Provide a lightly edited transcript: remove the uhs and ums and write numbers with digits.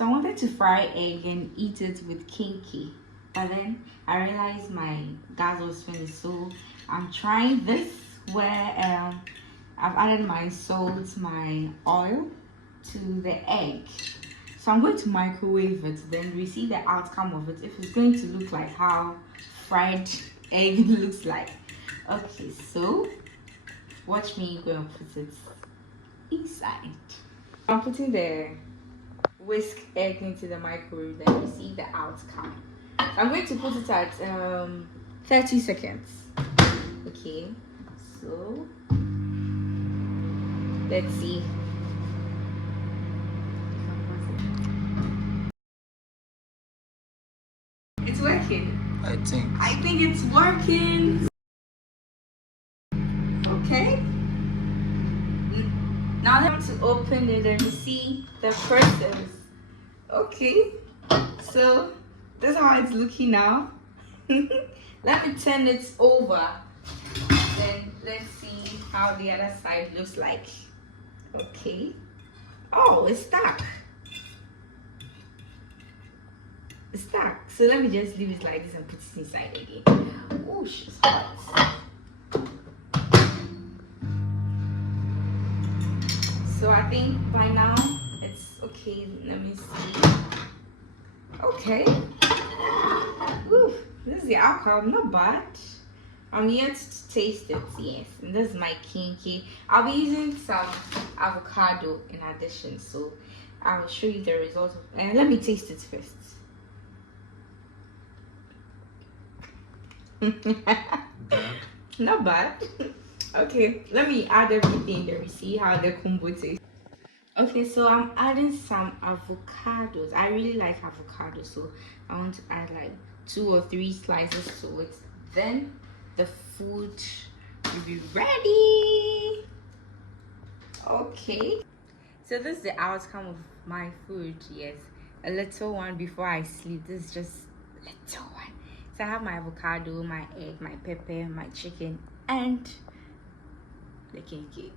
So I wanted to fry egg and eat it with Kenkey, but then I realized my gas was finished, so I'm trying this where I've added my salt, my oil to the egg. So I'm going to microwave it, then we see the outcome of it, if it's going to look like how fried egg looks like. Okay, so watch me go and put it inside. I'm putting the whisk egg into the microwave, then we see the outcome. I'm going to put it at 30 seconds. Okay, so let's see. It's working. I think it's working. Okay. Now I'm to open it and see the process. Okay. So this is how it's looking now. Let me turn it over. Then let's see how the other side looks like. Okay. Oh, it's stuck. It's stuck. So let me just leave it like this and put it inside again. Oh, it's hot. So I think by now it's okay. Let me see. Okay. Ooh, this is the outcome. Not bad. I'm yet to taste it. Yes, and this is my Kenkey. I'll be using some avocado in addition, so I will show you the result. And let me taste it first. Not bad. Okay, let me add everything there. We see how the combo tastes. Okay, so I'm adding some avocados. I really like avocado, so I want to add like 2 or 3 slices to it. Then the food will be ready. Okay, so this is the outcome of my food. Yes, a little one before I sleep. This is just little one. So I have my avocado, my egg, my pepper, my chicken, and the Kenkey.